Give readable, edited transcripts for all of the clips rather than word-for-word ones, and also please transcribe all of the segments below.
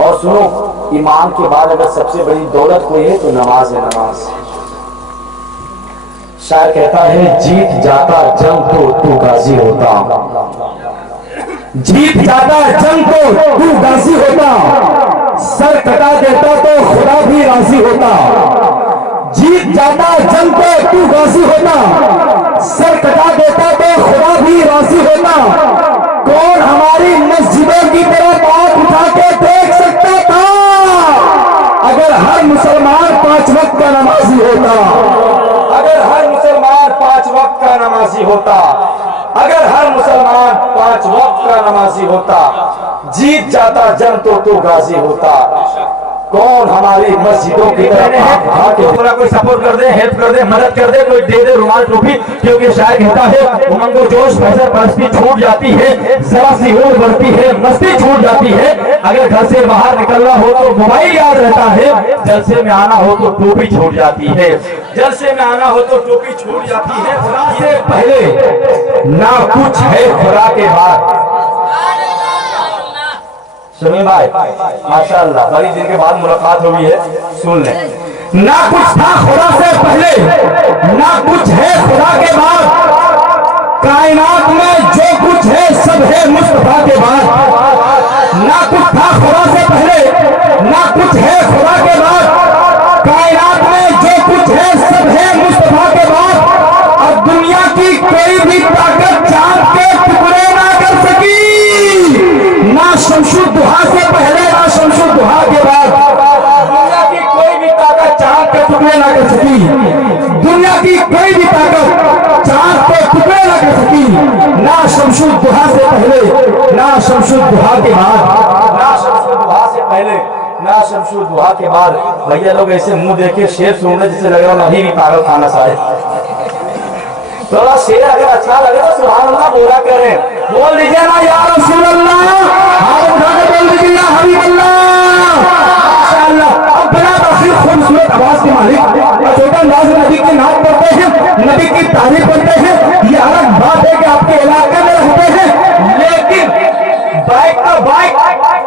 और सुनो, ईमान के बाद अगर सबसे बड़ी दौलत कोई है तो नमाज है, नमाज। शायर कहता है, जीत जाता जंग तो तू गाजी होता, जीत जाता जंग तो तू गाजी होता, सर कटा देता तो खुदा भी राजी होता। जीत जाता जंग तो तू गाजी होता, सर कटा देता तो खुदा भी राजी होता। कौन हमारी मस्जिदों की तरफ आंख उठा के देख सकता था अगर हर मुसलमान 5 वक्त का नमाजी होता, अगर हर मुसलमान 5 वक्त का नमाजी होता, अगर हर मुसलमान 5 वक्त का नमाजी होता। जीत जाता जंग तो तू गाजी होता। कौन हमारी मस्जिदों की तरफ पूरा कोई सपोर्ट कर दे, हेल्प कर दे, मदद कर दे, कोई दे दे रुमाल टोपी, क्योंकि शायद कहता है उमंगो जोश फैसर परस्ती छूट जाती है, जरा सी उम्र बढ़ती है, मस्ती छूट जाती है। अगर घर से बाहर निकलना हो तो मोबाइल याद रहता है, जलसे में आना हो तो टोपी छूट जाती है, जलसे में आना हो तो टोपी छूट जाती है। खुदा से पहले ना कुछ है, खुदा के बाद। सुनिए भाई, माशाअल्लाह बड़ी दिन के बाद मुलाकात हुई है, सुन ले। ना कुछ था खुदा से पहले, ना कुछ है खुदा के बाद, कायनात में जो कुछ है सब है मुस्तफा के बाद। ना कुछ था खुदा से पहले, ना कुछ है खुदा के बाद, कायनात में जो कुछ है सब है मुस्तफा के बाद। अब दुनिया की कोई भी ताकत चांद के टुकड़े ना कर सकी, ना शमशुद दुहा से पहले, ना शमशुद दुहा के बाद। दुनिया की कोई भी ताकत चांद के टुकड़े ना कर सकी, दुनिया की कोई भी ताकत चांद के टुकड़े ना कर सकी, ना शमशुद दुहा से पहले, ना शमशुद दुहा के बाद, ना शमशुद दुहा से पहले, ना शमशुद दुहा के बाद। भैया लोग ऐसे मुंह देखे शेर सुन रहे जिससे लग रहा नहीं भी पागल खाना शायद। थोड़ा शेर अगर अच्छा लगे तो सुभान अल्लाह बोला करें, बोल दीजिए ना या रसूल अल्लाह, हाथ उठा के बोल दीजिए या हबीब अल्लाह, माशाअल्लाह। अब बिना तफसीर खूबसूरत आवाज के मालिक छोटा अंदाज में नबी की नात पढ़ते हैं, नबी की तारीफ करते हैं। ये अलग बात है कि आपके इलाके में रहते हैं, लेकिन बाइक का बाइक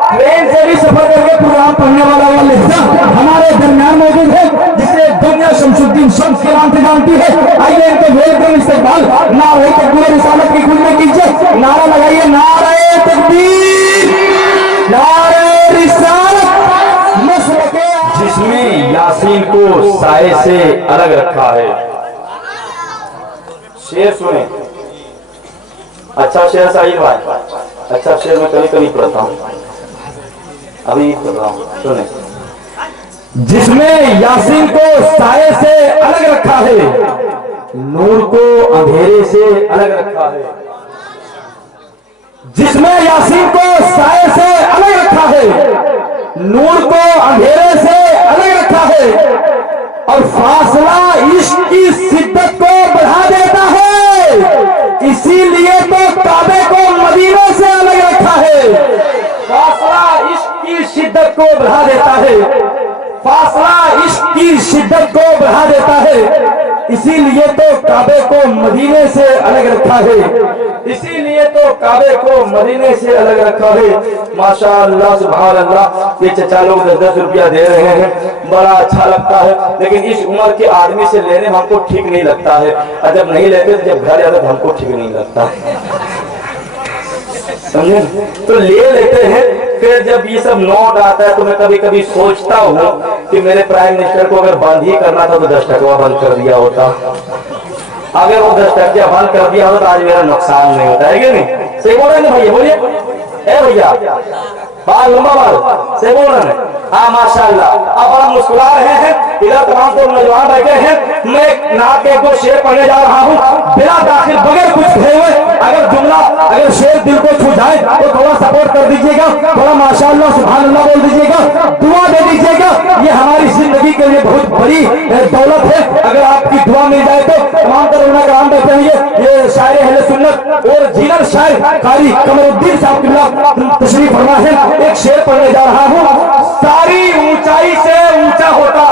ट्रेन से भी सफर करके कुरान पढ़ने वाला वो लिखा हमारे दरमियान मौजूद है, जिसे दुनिया शमसुद्दीन शम्स के नाम से जानती है। आइए इनको वेलकम इस्तेमाल नारे तकबीर रिसालत की खुद में कीजिए, नारा लगाइए, नारे तकबीर, नारे रिसालत। जिसमें यासीन को साए से अलग रखा है। शेर सुने, अच्छा शेर साहिब भाई, अच्छा शेर मैं कभी कभी पढ़ता हूँ, अभी पढ़ रहा हूँ, सुने। जिसमें यासीन को साए से अलग रखा है, नूर को अंधेरे से अलग रखा है। जिसमें यासीन को साए से अलग रखा है, नूर को अंधेरे से अलग रखा है, और फासला इश्क की शिद्दत को बढ़ा देता है, इसीलिए तो काबे को मदीने से अलग रखा है। फासला इश्क की शिद्दत को बढ़ा देता है, फासला इश्क की शिद्दत को बढ़ा देता है, इसीलिए तो काबे को मदीने से अलग रखा है, इसीलिए तो काबे को मदीने से अलग रखा है। माशाअल्लाह सुभान अल्लाह। ये चचा लोग 10-10 रुपया दे रहे हैं, बड़ा अच्छा लगता है, लेकिन इस उम्र के आदमी से लेने में हमको ठीक नहीं लगता है, और जब नहीं लेते जब घर जाते तो हमको ठीक नहीं लगता है, समझे? तो ले लेते हैं, फिर जब ये सब नोट आता है तो मैं कभी कभी सोचता हूँ कि मेरे प्राइम मिनिस्टर को अगर बंद ही करना था तो 10 टका बंद कर दिया होता। अगर वो 10 टका बंद कर दिया होता तो आज मेरा नुकसान नहीं होता है कि नहीं? सही बोल रहे हैं भैया, बोलिए भैया, बाल लंबा बाल, सही बोल रहे हैं। हाँ माशाअल्लाह, आप बड़ा मुस्कुरा रहे हैं। इधर तमाम तो नौजवान बैठे हैं, मैं नात के 2 शेर पढ़ने जा रहा हूँ बिना दाखिल बगैर कुछ कहे हुए। अगर जुमला अगर शेर दिल को छू जाए तो थोड़ा सपोर्ट कर दीजिएगा, थोड़ा माशाअल्लाह सुभान अल्लाह बोल दीजिएगा, दुआ दे दीजिएगा। ये हमारी जिंदगी के लिए बहुत बड़ी दौलत है, अगर आपकी दुआ मिल जाए तो। तमाम तरह काम बैठे हैं, ये शायर अहले सुन्नत और जीनर शायर कारी कमरुद्दीन साहब की तशरीफ फरमा है। एक शेर पढ़ने जा रहा हूँ। सारी ऊंचाई से ऊंचा होता,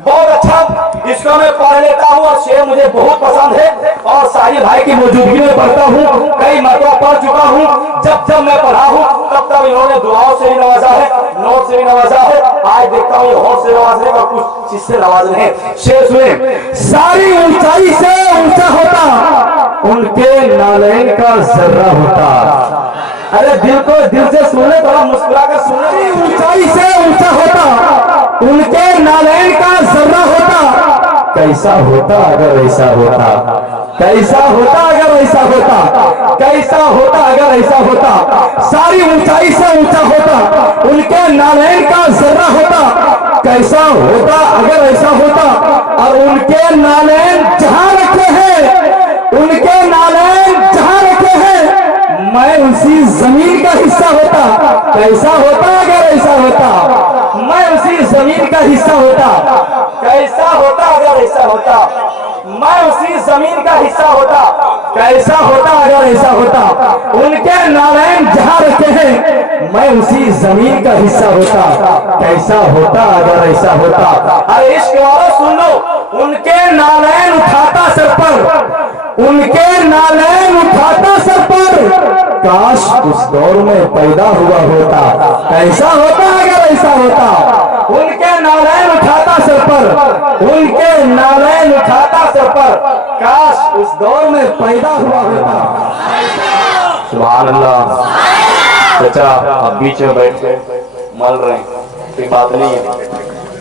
बहुत अच्छा, इसको मैं पढ़ लेता हूँ और शेर मुझे बहुत पसंद है और साहिल भाई की मौजूदगी में पढ़ता हूँ, कई मरतबा पढ़ चुका हूँ। जब जब मैं पढ़ा हूँ तब तब हूँ इन्होंने दुआओं से भी नवाजा है, नोट से भी नवाजा है, आज देखता हूँ ये होठ से नवाज रहे और कुछ चीज से नवाज रहे। शेर सुने, सारी ऊंचाई से ऊंचा होता उनके नालैन का जर्रा होता। अरे दिल से सुने, थोड़ा मुस्कुरा कर सुने। ऊंचाई से ऊंचा होता उनके नालैन का जर्रा होता। कैसा होता अगर ऐसा होता, कैसा होता अगर ऐसा होता, कैसा होता अगर ऐसा होता। सारी ऊंचाई से ऊंचा होता उनके नालैन का जर्रा होता। कैसा होता अगर ऐसा होता। और उनके नालैन जहां रखे हैं, उनके नालैन जहां रखे हैं, मैं उसी जमीन का हिस्सा होता। कैसा होता अगर ऐसा होता, मैं उसी जमीन का हिस्सा होता। कैसा होता अगर ऐसा होता, मैं उसी जमीन का हिस्सा होता। कैसा होता अगर ऐसा होता। उनके नारायण जहां रखे हैं, मैं उसी जमीन का हिस्सा होता। कैसा होता अगर ऐसा होता। अरे इश्क वालों सुन लो, उनके नारायण उठाता सर पर, उनके नारायण उठाता सर पर। काश उस दौर में पैदा हुआ होता। कैसा होता अगर ऐसा होता। उनके नारायण उठाता सर पर, उनके नारायण उठाता सर पर। काश उस दौर में पैदा हुआ होता। सुभान अल्लाह। चाचा आप बीच में बैठ के मल रहे हैं, कोई बात नहीं है,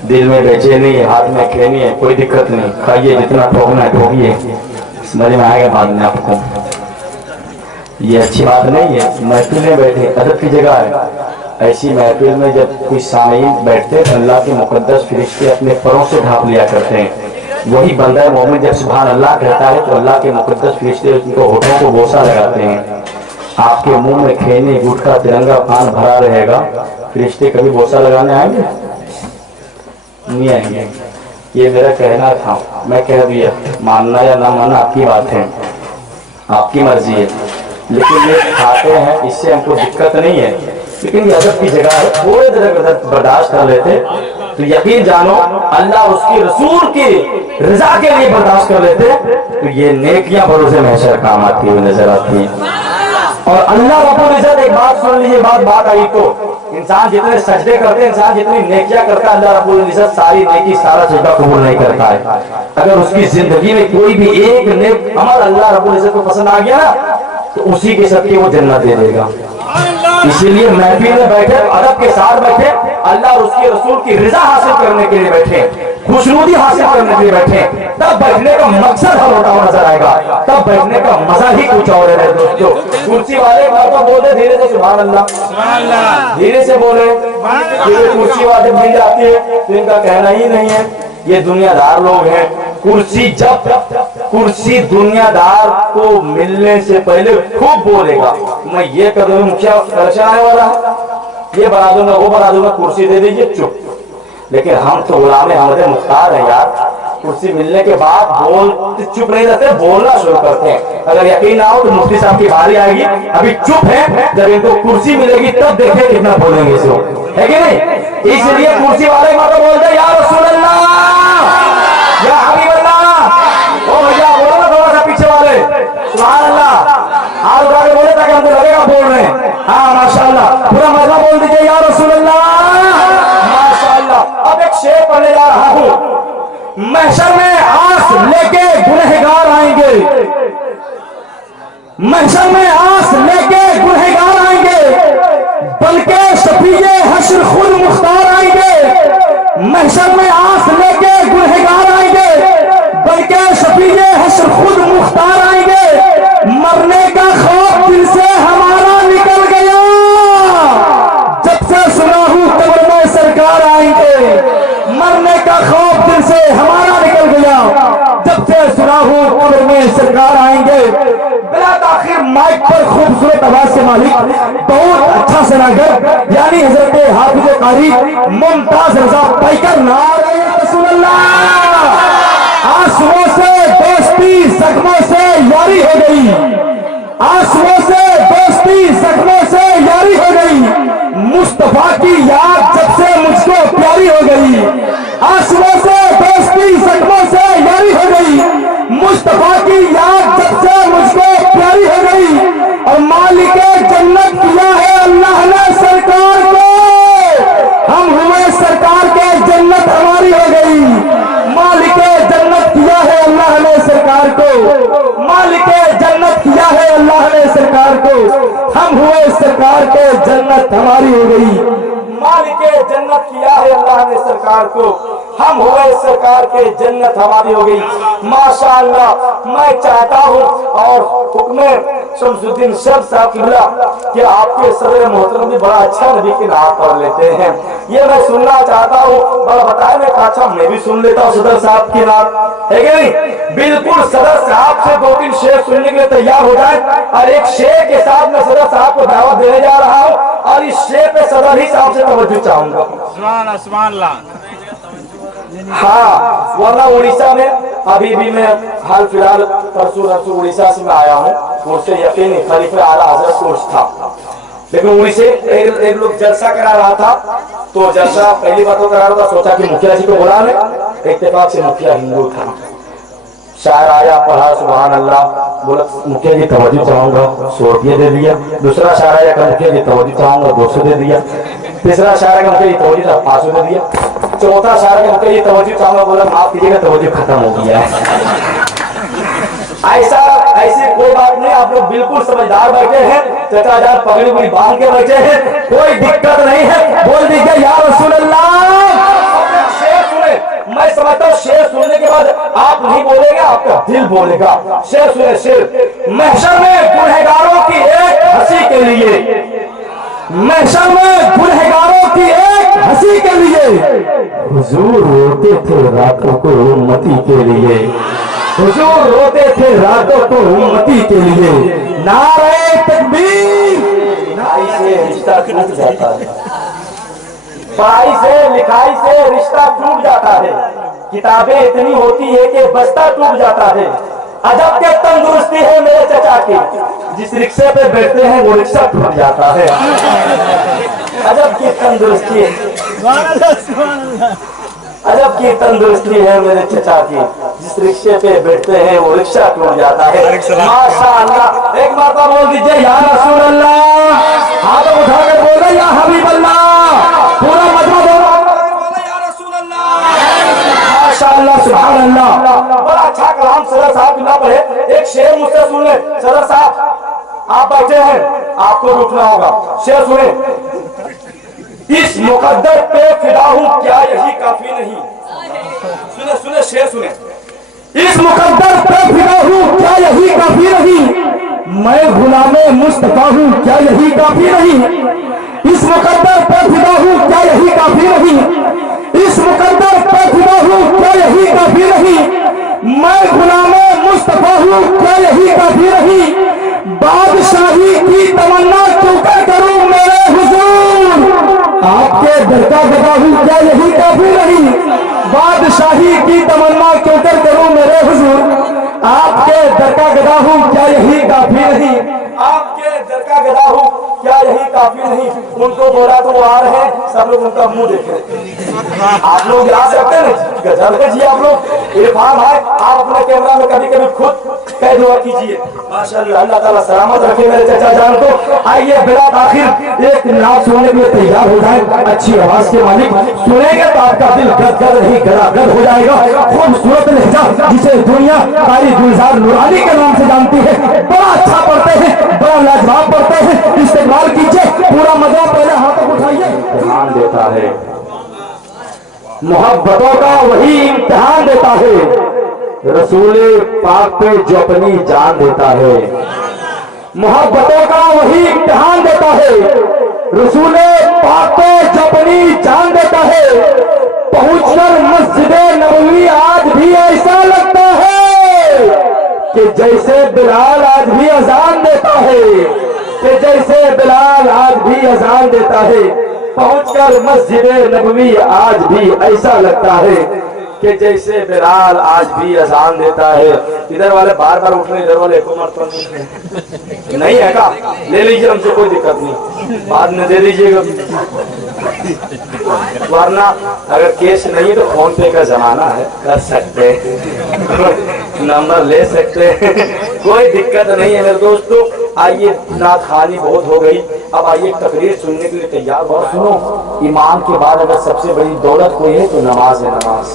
दिल में बेचैनी है, हाथ में खेनी है, कोई दिक्कत नहीं, खाइए, जितना ठोकना है ठोकिए, समझ में आएगा बाद में आपको। ये अच्छी बात नहीं है। महफिल में बैठे अदब की जगह है। ऐसी महफिल में जब कोई सामीन बैठते तो अल्लाह के मुकद्दस फरिश्ते अपने परों से ढांप लिया करते हैं। वही बंदा मोमिन जब सुभान अल्लाह कहता है तो अल्लाह के मुकद्दस फरिश्ते उनको होठों को बोसा लगाते हैं। आपके मुंह में खेने, गुटखा, तिरंगा पान भरा रहेगा, फरिश्ते कभी बोसा लगाने आएंगे? नहीं आएंगे। ये मेरा कहना था, मैं कह दिया, मानना या ना मानना आपकी बात है, आपकी मर्जी है। लेकिन ये खाते हैं, इससे हमको दिक्कत नहीं है, लेकिन ये अदब की जगह है, थोड़े देर बर्दाश्त कर लेते तो यकीन जानो अल्लाह उसकी रसूल की रजा के लिए बर्दाश्त कर लेते तो ये नेकियां भरोसे महशर काम आती हुई नजर आती है। और अल्लाह रब्बुल इज्जत, एक बात सुन लीजिए, बात आई तो इंसान जितने सजदे करते हैं, इंसान जितनी नेकियां करता है, अल्लाह रब्बुल इज्जत सारी नेकी, सारा सजदा कबूल नहीं करता है। अगर उसकी जिंदगी में कोई भी एक नेक अमल अल्लाह रब्बुल इज्जत को पसंद आ गया ना तो उसी के सबके वो जन्नत दे देगा। इसीलिए महफिल में बैठे, अदब के साथ बैठे, अल्लाह और उसके रसूल की रजा हासिल करने के लिए बैठे, खुशनुदी हासिल करने के लिए बैठे, तब बैठने का मकसद हल होता हुआ नजर आएगा, तब बैठने का मजा ही कुछ और है दोस्तों। कुर्सी वाले बार बोले धीरे से सुभान अल्लाह, धीरे से बोले, कुर्सी वाले मिल जाती है तो इनका कहना ही नहीं है, ये दुनियादार लोग हैं। कुर्सी दुनियादार को मिलने से पहले खूब बोलेगा, मैं ये कर दूंगा, मुखिया इलेक्शन आने वाला है, ये बना दूंगा, वो बना दूंगा, कुर्सी दे दीजिए, चुप। लेकिन हम तो गुलाम हमारे मुख्तार है यार, कुर्सी मिलने के बाद चुप नहीं रहते, बोलना शुरू करते हैं। अगर यकीन ना हो तो मुफ्ती साहब की बारी आएगी, अभी चुप है, जब इनको कुर्सी मिलेगी तब देखें कितना बोलेंगे इस लोग, है कि नहीं। इसलिए कुर्सी वाले मतलब बोलते या रसूल अल्लाह, या हबीब अल्लाह, ओ भैया बोलो ना थोड़ा सा पीछे वाले, सुभान अल्लाह, हाथ उठा के बोले ताकि हमको लगेगा बोल रहे हैं। हाँ माशाअल्लाह, पूरा मजमा बोल दीजिए या रसूल अल्लाह, माशाअल्लाह। अब एक शेर पढ़ने जा रहा हूँ। महशर में आस लेके गुनहगार आएंगे, महशर में आस लेके गुनहगार आएंगे, बल्कि शफीए हश्र खुद मुख्तार आएंगे। महशर में आस लेके गुनहगार आएंगे, बल्कि शफीए हश्र खुद मुख्तार आएंगे। मरने का खौफ दिल से हमारा निकल गया, जब से सुना हूं कब्र में सरकार आएंगे। मरने का खौफ दिल से हमारा निकल गया, जब से सुना हूं कब्र में सरकार आएंगे। बिला ताखिर माइक पर खूबसूरत आवाज से मालिक बहुत अच्छा सनागर यानी हजरत हाफिज कारी मुमताज रजा पैकर नारे रसूल अल्लाह। आंसुओं से दोस्ती जख्मों से यारी हो गई, आंसुओं से दोस्ती जख्मों से यारी हो गई। मुस्तफा की याद जब से मुझको प्यारी हो गई, आंसुओं से दोस्ती जख्मों से यारी हो गई। मुस्तफा की याद जब से मुझको प्यारी हो गई, और मालिक जन्नत किया है अल्लाह ने सर हम हुए सरकार के जन्नत हमारी हो गई। मालिक जन्नत किया है अल्लाह ने सरकार को, हम हुए सरकार के जन्नत हमारी हो गई। माशाअल्लाह मैं चाहता हूँ और हुक्म शमसुद्दीन शब साहब किबला कि आपके सदर मोहतरम भी बड़ा अच्छा नबी के नाम पढ़ लेते हैं, ये मैं सुनना चाहता हूँ। बड़ा बताया मैं कहा मैं भी सुन लेता हूँ सदर साहब के नाम, है कि नहीं? बिल्कुल सदर साहब से 2-3 शेर सुनने के लिए तैयार हो जाए। और एक शेर के साथ मैं सदर साहब को दावत देने जा रहा हूँ और इस शेर पे सदर ही साहब से तवज्जो चाहूंगा। हाँ, वरना उड़ीसा में अभी भी मैं हाल फिलहाल परसों उड़ीसा से मैं आया हूँ, उससे यकीन खलीफे आला हजरत कोर्स था, लेकिन उड़ीसे एक लोग जलसा करा रहा था। तो जलसा पहली बार तो करा रहा था, सोचा कि मुखिया जी को बुला ले, इत्तेफाक से मुखिया हिंदू था। शायर आया, पढ़ा सुभान अल्लाह, बोला मुखिया जी तवज्जो चाहूंगा, 100 रुपये दे दिया। दूसरा शायर आया, मुखिया जी तवज्जो चाहूंगा, 200 दे दिया। तीसरा शायर का मुखिया जी तवज्जो 500 दे दिया। चौथा शायर का मुखिया जी तवज्जो चाहूंगा, बोला माफ कीजिएगा तवज्जो खत्म हो गया है। ऐसी कोई बात नहीं, आप लोग बिल्कुल समझदार बैठे हैं, चचा जान पगड़ी बुड़ी बांध के बैठे हैं, कोई दिक्कत नहीं है। बोल दीजिए या रसूल अल्लाह। शेर सुने, मैं समझता हूँ शेर सुनने के बाद आप नहीं बोलेंगे, आपका दिल बोलेगा। शेर सुने, शेर। महशर में गुनहगारों की एक हंसी के लिए, महशर में गुनहगारों की एक हंसी के लिए हुजूर रोते थे रातों को उम्मती के लिए, हुजूर रोते थे रातों को उम्मती के लिए। नारे तकबीर। लिखाई से रिश्ता टूट जाता है, पढ़ाई से लिखाई से रिश्ता टूट जाता है, किताबें इतनी होती है कि बस्ता टूट जाता है। अजब के तंदुरुस्ती है मेरे चचा की, जिस रिक्शे पे बैठते हैं वो रिक्शा टूट जाता है। अजब की तंदुरुस्ती है, अजब की तंदुरुस्ती है मेरे चचा की, जिस रिक्शे पे बैठते हैं वो रिक्शा टूट जाता है। माशाअल्लाह। एक बार तो बोल दीजिए या रसूल अल्लाह। हाथ उठाकर बोले या हबीब अल्लाह। पूरा मजमा बोलो या रसूल अल्लाह। माशाअल्लाह सुभान अल्लाह। बड़ा अच्छा कलाम सदर साहब ना पढ़े, एक शेर मुझसे सुन ले। सदर साहब आप बैठे हैं, आपको रुकना होगा। शेर सुने। इस मुकद्दर पे फिदा हूं, क्या यही काफी नहीं? सुने सुने शेर सुने। इस मुकद्दर पे फिदा हूं, क्या यही काफी नहीं? मैं गुलामे मुस्तफा हूं, क्या यही काफी नहीं? इस मुकद्दर पे फिदा हूं, क्या यही काफी नहीं? इस मुकद्दर पे फिदा हूं, क्या यही काफी नहीं? मैं गुलामे मुस्तफा हूं, क्या यही काफी नहीं? बादशाही की तमन्ना क्यों कर करूं मेरे हुजूर, आपके दर का गदा हूं, क्या यही काफी नहीं? बादशाही की तमन्ना क्यों कर करूं मेरे हुजूर, आपके दर का गदा हूं, क्या यही काफी नहीं? आपके दर का गदा हूं, क्या यही काफी नहीं? उनको बोला तो वो आ रहे हैं, सब लोग उनका मुंह देखे। आप लोग याद रखते हैं गजल है जी, आप लोग इरफान है, आप अपने कैमरा में कभी कभी खुद कह दुआ कीजिए। माशाअल्लाह, अल्लाह ताला सलामत रखे मेरे चाचा जान को। आइए बिला आखिर एक नाम सुनने के लिए तैयार हो जाए। अच्छी आवाज के मालिक सुनेंगे तो आपका दिल गदगद नहीं गदागद हो जाएगा। खूबसूरत लहजा जिसे दुनिया कारी गुलजार नूरानी के नाम से जानती है, बड़ा अच्छा पढ़ते हैं, बड़ा लाजवाब पढ़ते हैं। इस्तेमाल कीजिए, पूरा मजा पहले हाथों उठाइए। ध्यान देता है, मोहब्बतों का वही इम्तिहान देता है, रसूले पाक पे जो अपनी जान देता है। मोहब्बतों का वही इम्तिहान देता है, रसूले पाक पे जो अपनी जान देता है। पहुंचकर मस्जिदे नबवी आज भी ऐसा लगता है कि जैसे बिलाल आज भी अजान देता है, कि जैसे बिलाल आज भी अजान देता है। पहुंचकर मस्जिद नबवी आज भी ऐसा लगता है कि जैसे बिलाल आज भी अजान देता है। इधर वाले बार बार उठ रहे, इधर वाले एक मरतबा नहीं है का, ले लीजिए, हमसे कोई दिक्कत नहीं, बाद में दे दीजिएगा। वरना अगर केस नहीं है तो फोन पे का जमाना है, कर सकते हैं, नंबर ले सकते हैं, कोई दिक्कत नहीं है मेरे दोस्तों। आइए, नात खानी बहुत हो गई, अब आइए तकरीर सुनने के लिए तैयार हो। सुनो, ईमान के बाद अगर सबसे बड़ी दौलत कोई है तो नमाज है। नमाज,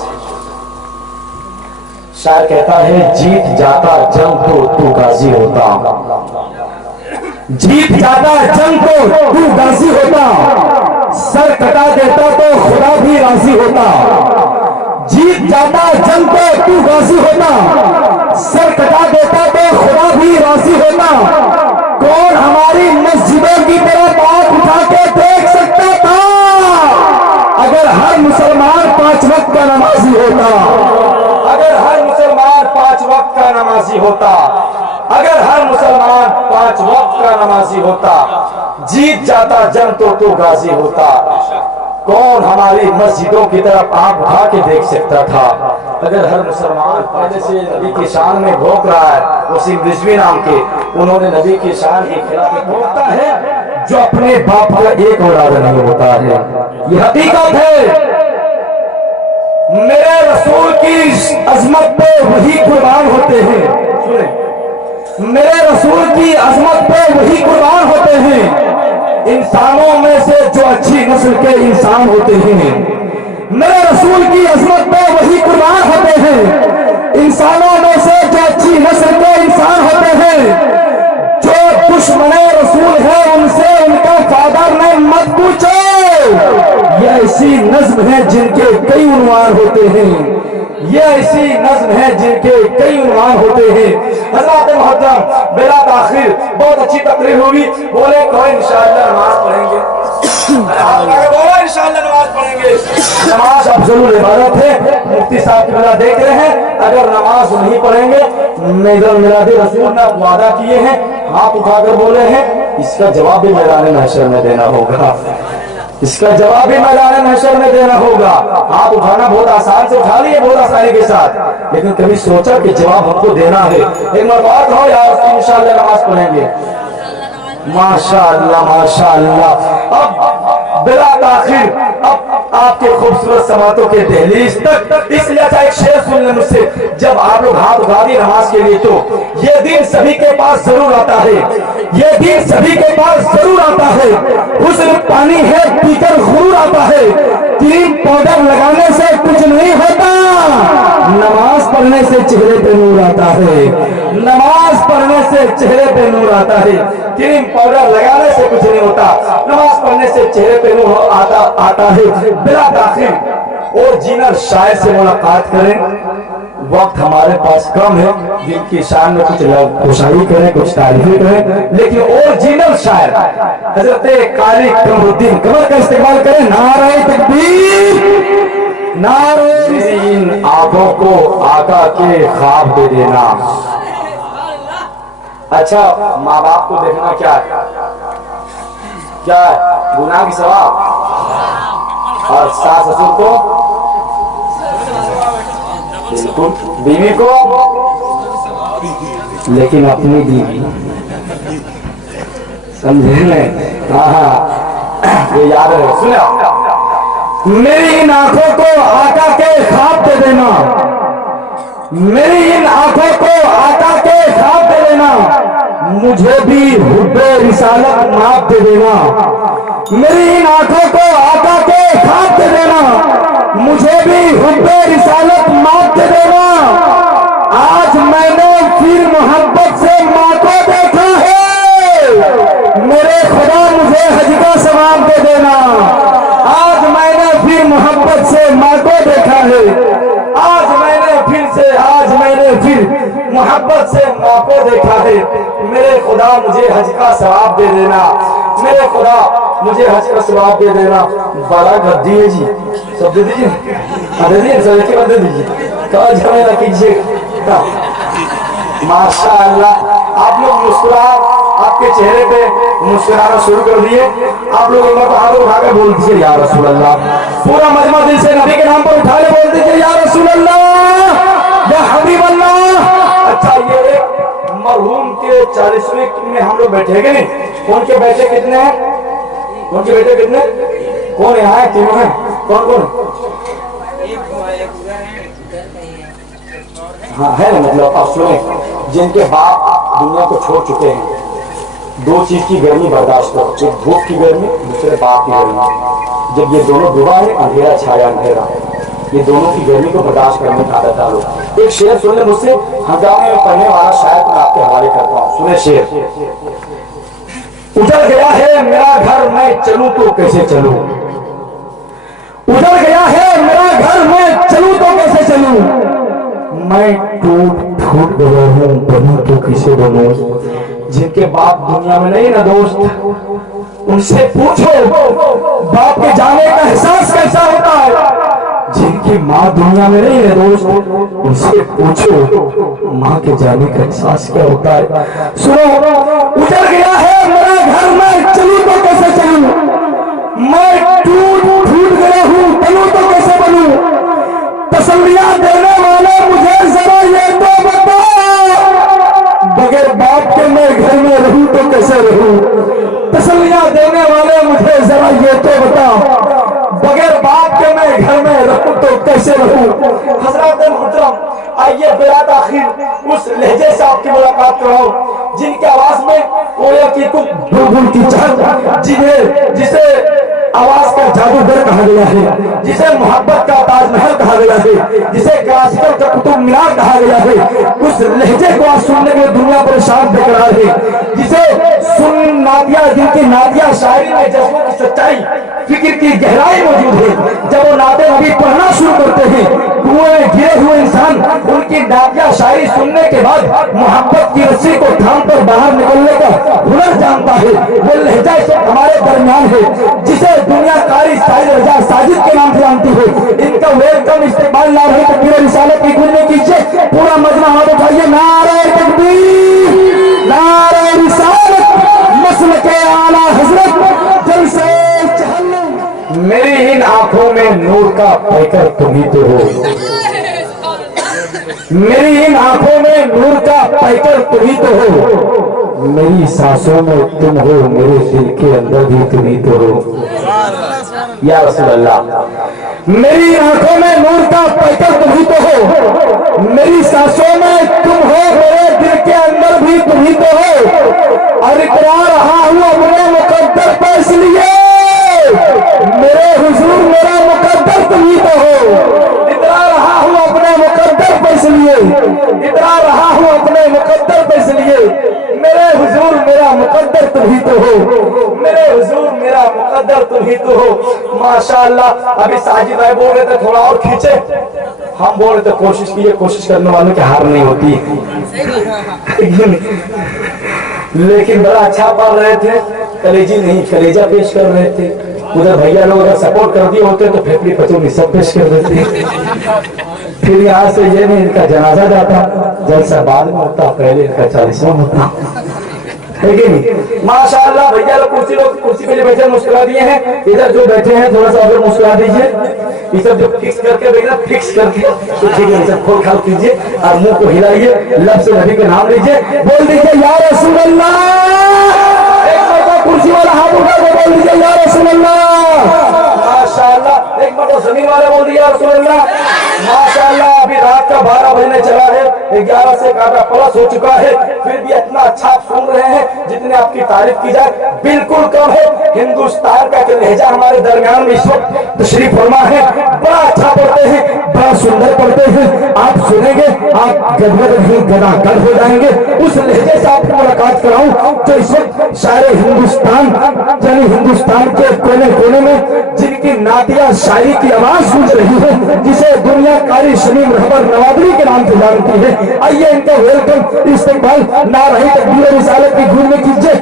शायर कहता है जीत जाता जंग तो तू गाजी होता, जीत जाता जंग तो तू गाजी होता, सर कटा देता तो खुदा भी राजी होता। जीत जाता जंग तो तू गाजी होता, सर कटा देता तो खुदा भी राजी होता। कौन हमारी मस्जिदों की तरफ आंख उठा के देख सकता था अगर हर मुसलमान 5 वक्त का नमाजी होता। अगर हर मुसलमान 5 वक्त का नमाजी होता, अगर हर मुसलमान 5 वक्त का नमाजी होता। जीत जाता जंग तो तू गाजी होता। कौन हमारी मस्जिदों की तरफ आंख उठा के देख सकता था अगर हर मुसलमान। पहले से नबी की शान में भोंक रहा है, वसीम रिजवी नाम के, उन्होंने नबी की शान के खिलाफ भोंकता है जो अपने बाप का एक औलाद नहीं होता है। ये हकीकत है। मेरे रसूल की अजमत पे वही कुर्बान होते हैं। सुने, मेरे रसूल की अजमत पे वही कुर्बान होते हैं इंसानों में से जो अच्छी नस्ल के इंसान होते हैं। मेरे रसूल की अजमत पे वही कुर्बान होते हैं इंसानों में से जो अच्छी नस्ल के इंसान होते हैं। जो दुश्मने रसूल है उनसे उनका फादर ने मत पूछो। ये ऐसी नज्म है जिनके कई उन्वान होते हैं। ये ऐसी नज्म है जिनके कई उन्वान होते हैं। हज़रत मोहतरम बिला ताखिर बहुत अच्छी तकरीर होगी। बोले कोई इंशाअल्लाह नमाज पढ़ेंगे, बोलो इंशाअल्लाह नमाज पढ़ेंगे। नमाज अफजल इबादत है। मुफ्ती साहब की बिला देख रहे हैं, अगर नमाज नहीं पढ़ेंगे मिलाद रसूल ने वादा किए हैं, हाथ उठाकर बोले हैं, इसका जवाब भी मैदान महशर में देना होगा। इसका जवाब भी मैदान महशर में देना होगा। हाथ उठाना बहुत आसान से उठा लिए, बहुत आसानी के साथ, लेकिन कभी सोचा कि जवाब हमको देना है। एक बात हो यार, इंशाअल्लाह नमाज पढ़ेंगे। माशाअल्लाह माशाअल्लाह। अब बिला ताखिर अब आपके खूबसूरत समातों के दहलीज तक, इसलिए अच्छा एक शेर सुन ले मुझसे। जब आप लोग हाथ उठा दिए नमाज के लिए तो ये दिन सभी के पास जरूर आता है, ये दिन सभी के पास जरूर आता है। हुस्न पानी है पीकर गुरूर आता है। क्रीम पाउडर लगाने से कुछ नहीं होता, नमाज पढ़ने से चेहरे पे नूर आता है। नमाज पढ़ने से चेहरे पे नूर आता है। क्रीम पाउडर लगाने से कुछ नहीं होता, नमाज पढ़ने से चेहरे पे नूर आता है। बिला ताखिर और जीनर शायर से मुलाकात करें। वक्त हमारे पास कम है, जिनकी शान में कुछ खुशाई करें, कुछ तारीफें करें, लेकिन और जीनर शायर हजरत कारी कमरुद्दीन कमर का इस्तेमाल करें। नारे तकबीर, नारे। इन आंखों को आका के ख्वाब दे देना। अच्छा, माँ बाप को देखना क्या है? क्या है? गुनाह की सवाब। और सास ससुर को बिल्कुल, बीवी को, लेकिन अपनी बीवी समझे? हाँ, ये याद है। सुनो, मेरी इन आंखों को आका के ख्वाब दे देना। मेरी इन आंखों को आका के ख्वाब दे देना। मुझे भी हुब्बे रिसालत माफ दे देना। मेरी इन आंखों को आका के ख्वाब दे देना। मुझे भी हुब्बे रिसालत माफ दे देना। आज मैंने फिर मोहब्बत से माँ को देखा है, मेरे खुदा मुझे हज का सवाब दे देना। आज मैंने फिर मोहब्बत से माँ को देखा है। आज मैंने फिर मोहब्बत से माँ को देखा है। मेरे खुदा मुझे हज का सवाब दे देना। मेरे खुदा मुझे हज का सवाब दे देना। बड़ा गद्दी है जी, सब दे दीजिए, दे दीजिए, सब एक दे दीजिए, कहा झमेला कीजिए। माशाअल्लाह, आप लोग मुस्कुरा, आपके चेहरे पे मुस्कुराना शुरू कर दिए। आप लोग एक बार हाथ उठाकर बोल दीजिए या रसूल अल्लाह। पूरा मजमा दिल से नबी के नाम पर उठा ले, बोल दीजिए या रसूल अल्लाह, या हबीब अल्लाह। अच्छा, ये एक मरहूम के 40वें में हम लोग बैठे गए। कौन के बेटे कितने हैं? कौन के बेटे कितने? कौन यहाँ है? तीनों है? कौन कौन? हाँ है, मतलब आप सुने, जिनके बाप दुनिया को छोड़ चुके हैं। दो चीज की गर्मी बर्दाश्त करो, एक धूप की गर्मी, दूसरे बाप की गर्मी। जब ये दोनों डूबा है, अंधेरा छाया अंधेरा, ये दोनों की गर्मी को बर्दाश्त करने की आदत डालो। एक शेर सुने मुझसे, हंगामे में पढ़ने वाला, शायद मैं आपके हवाले करता हूँ। सुने शेर। उजड़ गया है मेरा घर, मैं चलूं तो कैसे चलूं। उजड़ गया है मेरा घर, मैं चलूं तो कैसे चलूं। मैं टूट फूट गया हूं, बनूं तो किसे बनूं। जिनके बाप दुनिया में नहीं ना दोस्त, उनसे पूछो बाप के जाने का एहसास कैसा होता है। जिनकी माँ दुनिया में नहीं है दोस्त, उनसे पूछो माँ के जाने का एहसास क्या होता है। सुनो, उजड़ गया है मेरा घर, मैं चलूं तो कैसे चलूं। मैं टूट फूट गया हूं, बनूं तो कैसे बनूं। तसल्लियां देने वाले मुझे जरा ये तो बताओ, बगैर बाप के मैं घर में रहूं तो कैसे रहूं। तसल्लियां देने वाले मुझे जरा ये तो बताओ, बगैर बाप के मैं घर में रहूं तो कैसे रहूं। हजरत मुहतरम, आइए बिलात आखिर उस लहजे से आपकी मुलाकात कराओ जिनके आवाज में कोयल की तुम बुलबुल की चहक, जिसे आवाज का जादूगर कहा गया है, जिसे मोहब्बत का ताजमहल कहा गया है, जिसे क्लासिकल का कुतुब मीनार कहा गया है। उस लहजे को आज सुनने में दुनिया परेशान बेकरार है, जिसे सुन नादिया, जिनकी नादिया शायरी में जज्बों की सच्चाई, फिक्र की गहराई मौजूद है। जब वो नाते नबी पढ़ना शुरू करते हैं, कुएं में गिरे हुए इंसान उनकी नादिया शायरी सुनने के बाद मोहब्बत की रस्सी को थाम कर बाहर निकलने का हुनर जानता है। वो लहजा इस वक्त हमारे दरमियान है, जिसे दुनिया कारी साजिद के नाम से जानती है। इनका वेलकम इस्तेमाल ना रहे तकबीर रिसालत की गूंज में कीजिए। पूरा मजमा हाथ उठाइए, नारे तकबीर, नारे रिसालत, मसलक आला हजरत, जलसे जहन्नम। मेरी इन आंखों में नूर का पैकर तुम ही तो हो। मेरी इन आंखों में नूर का पैकर तुम ही तो हो। मेरी सांसों में तुम हो, मेरे दिल के अंदर भी तुम ही तो हो। या रसूल अल्लाह, मेरी आंखों में नूर का पैकर तुम ही तो हो। मेरी सांसों में तुम हो, मेरे दिल के अंदर भी तुम ही तो हो। और इतरा रहा हूं अपने मुकद्दर पर, इसलिए मेरे हुजूर मेरा मुकद्दर तुम ही तो हो। इतरा रहा हूं अपने मुकद्दर पर, इसलिए इतरा रहा हूं अपने मुकद्दर पर, इसलिए मेरे हुजूर मेरा मुकद्दर तुम ही तो हो। मेरे हुजूर मेरा मुकद्दर तुम ही तो हो। माशाअल्लाह। अभी साजिद भाई बोल रहे थे थोड़ा और खींचे, हम बोल रहे थे कोशिश कीजिए, कोशिश करने वालों की हार नहीं होती। लेकिन बड़ा अच्छा पढ़ रहे थे, कलेजी नहीं कलेजा पेश कर रहे थे। उधर भैया लोग अगर सपोर्ट कर दिए होते तो फेफड़ी पचौनी सब पेश कर देते। फिर यहाँ से ये नहीं इनका जनाजा जाता, जलसा बाद में होता, पहले इनका 40वां होता है कि नहीं। माशाअल्लाह भैया लोग कुर्सी पे जो बैठे मुस्कुरा दिए हैं। इधर जो बैठे हैं थोड़ा सा अगर मुस्कुरा दीजिए। ये सब जो फिक्स करके बैठे फिक्स करके तो ठीक है, सब खोल खाल कीजिए और मुंह को हिलाइए, लफ्ज़ नबी के नाम लीजिए, बोल दीजिए या रसूल अल्लाह। एक मरतबा कुर्सी वाला हाथ उठा के बोल दीजिए या रसूल अल्लाह। माशाअल्लाह। एक मरतबा जमीन वाले बोल दिया रसूल अल्लाह। माशाअल्लाह। अभी रात का 12 बजने चला है, 11 से काटा प्लस हो चुका है, फिर भी इतना अच्छा आप सुन रहे हैं, जितने आपकी तारीफ की जाए बिल्कुल कम है। हिंदुस्तान का एक लहजा हमारे दरमियान में इस वक्त तशरीफ फरमा है। बड़ा अच्छा पढ़ते हैं, बड़ा सुंदर पढ़ते हैं। आप सुनेंगे आप गदगद नहीं गदागद हो जाएंगे। उस लहजे से आपको मुलाकात कराऊं तो इस वक्त सारे हिंदुस्तान यानी हिंदुस्तान के कोने कोने में जिनकी नादिया शायरी की आवाज गूंज रही है, जिसे दुनिया कारी शमीम रहबर नवाबरी के नाम से जानती है। आइए इनका वेलकम इस्तेमाल ना रही तकबीर रिसालत की गूंज में कीजिए।